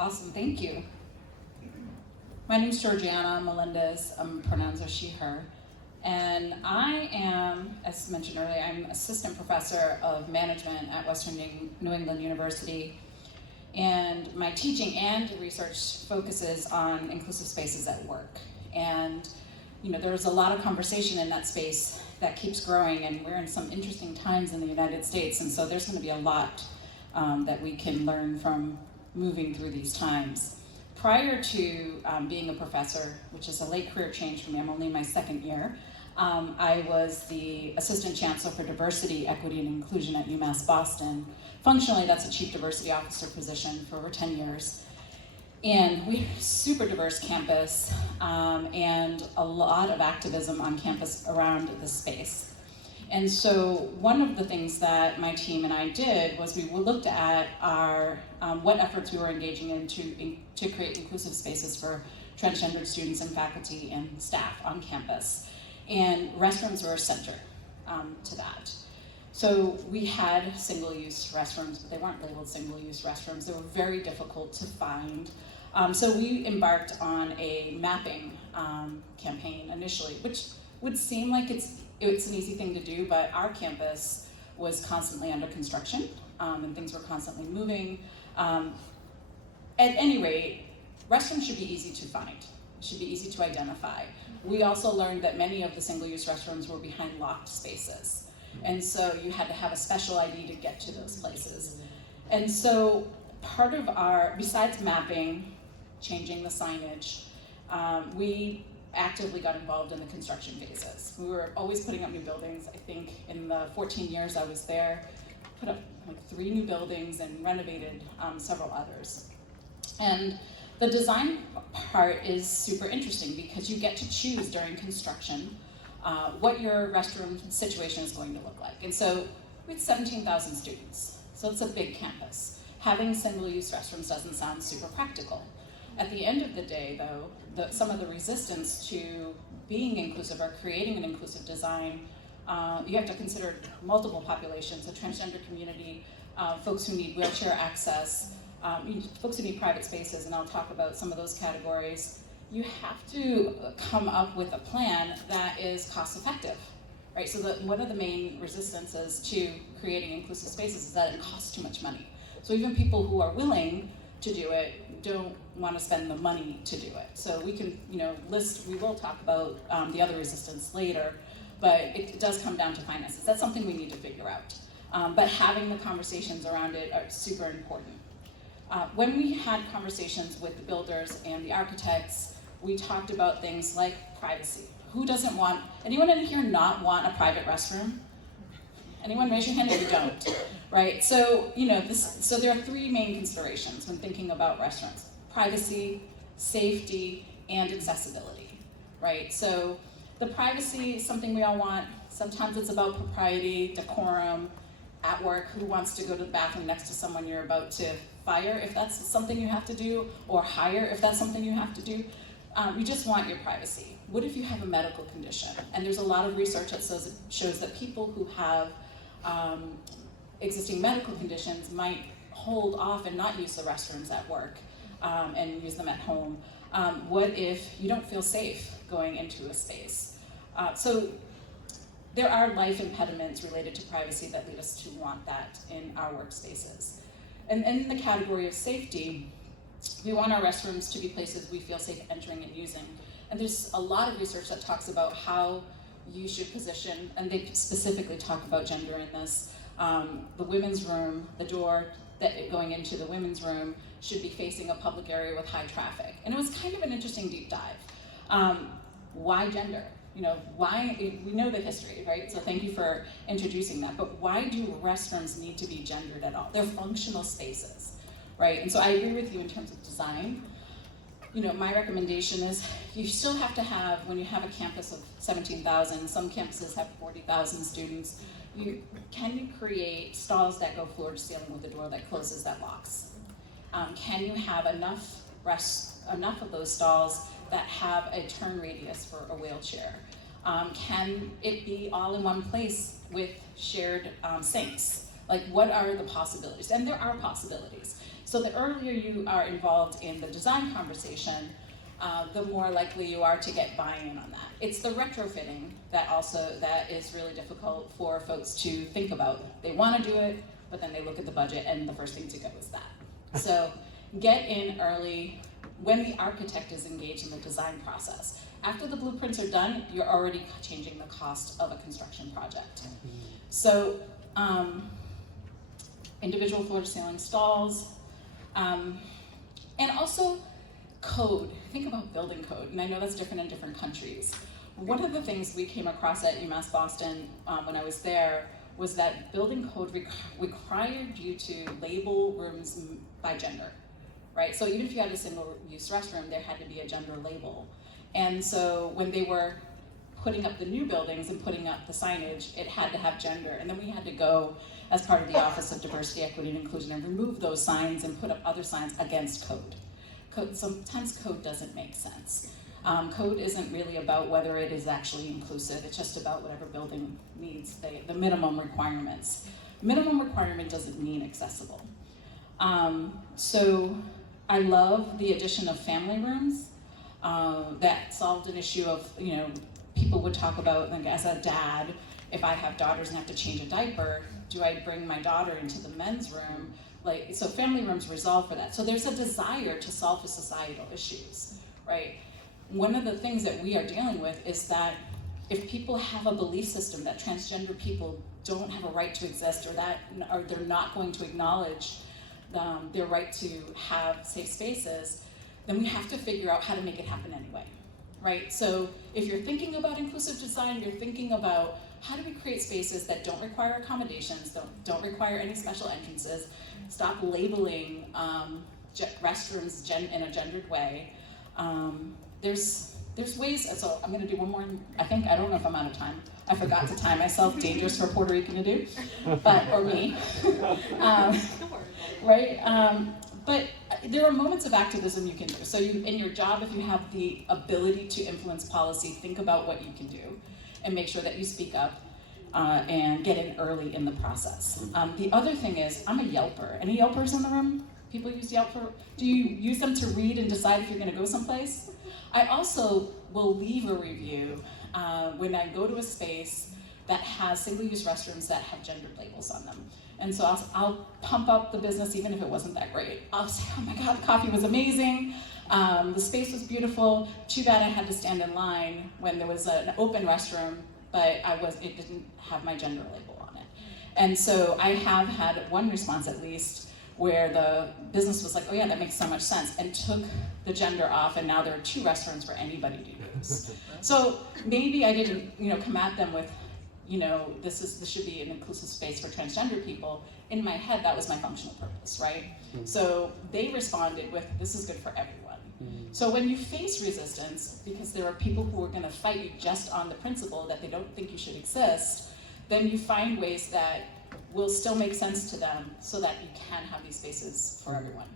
Awesome, thank you. My name is Georgianna Meléndez. Pronouns are she, her. And I am, as mentioned earlier, I'm assistant professor of management at Western New England University. And my teaching and research focuses on inclusive spaces at work. And there's a lot of conversation in that space that keeps growing, and we're in some interesting times in the United States, and so there's going to be a lot that we can learn from moving through these times. Prior to being a professor, which is a late career change for me, I'm only in my second year, I was the Assistant Chancellor for Diversity, Equity, and Inclusion at UMass Boston. Functionally, that's a Chief Diversity Officer position for over 10 years. And we have a super diverse campus and a lot of activism on campus around this space. And so one of the things that my team and I did was we looked at our what efforts we were engaging in to create inclusive spaces for transgendered students and faculty and staff on campus. And restrooms were central to that. So we had single-use restrooms, but they weren't labeled single-use restrooms. They were very difficult to find. So we embarked on a mapping campaign initially, which would seem like it's an easy thing to do, but our campus was constantly under construction, and things were constantly moving. At any rate, restrooms should be easy to find, should be easy to identify. We also learned that many of the single-use restrooms were behind locked spaces. And so you had to have a special ID to get to those places. And so part of besides mapping, changing the signage, we actively got involved in the construction phases. We were always putting up new buildings. I think in the 14 years I was there, put up like 3 new buildings and renovated several others. And the design part is super interesting because you get to choose during construction what your restroom situation is going to look like. And so we had 17,000 students, so it's a big campus. Having single-use restrooms doesn't sound super practical. At the end of the day, though, some of the resistance to being inclusive or creating an inclusive design, you have to consider multiple populations, the transgender community, folks who need wheelchair access, folks who need private spaces, and I'll talk about some of those categories. You have to come up with a plan that is cost effective, right? So one of the main resistances to creating inclusive spaces is that it costs too much money. So even people who are willing to do it don't want to spend the money to do it. So we can, we will talk about the other resistance later, but it does come down to finances. That's something we need to figure out. But having the conversations around it are super important. When we had conversations with the builders and the architects, we talked about things like privacy. Who doesn't want, anyone in here not want a private restroom? Anyone raise your hand if you don't, right? So, so there are 3 main considerations when thinking about restaurants: privacy, safety, and accessibility, right? So the privacy is something we all want. Sometimes it's about propriety, decorum, at work, who wants to go to the bathroom next to someone you're about to fire if that's something you have to do, or hire if that's something you have to do. You just want your privacy. What if you have a medical condition? And there's a lot of research that shows that people who have existing medical conditions might hold off and not use the restrooms at work and use them at home. What if you don't feel safe going into a space? So there are life impediments related to privacy that lead us to want that in our workspaces. And in the category of safety, we want our restrooms to be places we feel safe entering and using. And there's a lot of research that talks about how you should position, and they specifically talk about gender in this. The women's room, the door going into the women's room should be facing a public area with high traffic. And it was kind of an interesting deep dive. Why gender? Why, we know the history, right? So thank you for introducing that, but why do restrooms need to be gendered at all? They're functional spaces, right? And so I agree with you in terms of design. My recommendation is you still have to have, when you have a campus of 17,000, some campuses have 40,000 students, can you create stalls that go floor to ceiling with a door that closes, that locks? Can you have enough of those stalls that have a turn radius for a wheelchair? Can it be all in one place with shared sinks? Like, what are the possibilities? And there are possibilities. So the earlier you are involved in the design conversation, the more likely you are to get buy-in on that. It's the retrofitting that is really difficult for folks to think about. They want to do it, but then they look at the budget, and the first thing to go is that. So get in early when the architect is engaged in the design process. After the blueprints are done, you're already changing the cost of a construction project. So individual floor-to-ceiling stalls, and also code. Think about building code, and I know that's different in different countries. One of the things we came across at UMass Boston when I was there was that building code required you to label rooms by gender, right? So even if you had a single-use restroom, there had to be a gender label. And so when they were putting up the new buildings and putting up the signage, it had to have gender. And then we had to go as part of the Office of Diversity, Equity, and Inclusion and remove those signs and put up other signs against code. Sometimes code doesn't make sense. Code isn't really about whether it is actually inclusive, it's just about whatever building needs, the minimum requirements. Minimum requirement doesn't mean accessible. So I love the addition of family rooms. That solved an issue of, people would talk about, like, as a dad, if I have daughters and have to change a diaper, do I bring my daughter into the men's room? So family rooms resolve for that. So there's a desire to solve for societal issues, right? One of the things that we are dealing with is that if people have a belief system that transgender people don't have a right to exist, or they're not going to acknowledge their right to have safe spaces, then we have to figure out how to make it happen anyway, right? So if you're thinking about inclusive design, you're thinking about how do we create spaces that don't require accommodations, don't require any special entrances, stop labeling restrooms in a gendered way. There's ways, so I'm gonna do one more, I don't know if I'm out of time. I forgot to time myself, dangerous for a Puerto Rican to do, or me. Right? But there are moments of activism you can do. So in your job, if you have the ability to influence policy, think about what you can do and make sure that you speak up and get in early in the process. The other thing is, I'm a Yelper. Any Yelpers in the room? People use Yelp do you use them to read and decide if you're gonna go someplace? I also will leave a review when I go to a space that has single-use restrooms that have gendered labels on them. And so I'll pump up the business even if it wasn't that great. I'll say, oh my God, the coffee was amazing. The space was beautiful. Too bad I had to stand in line when there was an open restroom, but it didn't have my gender label on it. And so I have had one response at least where the business was like, oh yeah, that makes so much sense, and took the gender off, and now there are 2 restaurants for anybody to use. So maybe I didn't, come at them with, this should be an inclusive space for transgender people. In my head, that was my functional purpose, right? Mm-hmm. So they responded with, this is good for everyone. Mm-hmm. So when you face resistance, because there are people who are gonna fight you just on the principle that they don't think you should exist, then you find ways that will still make sense to them so that you can have these spaces for everyone.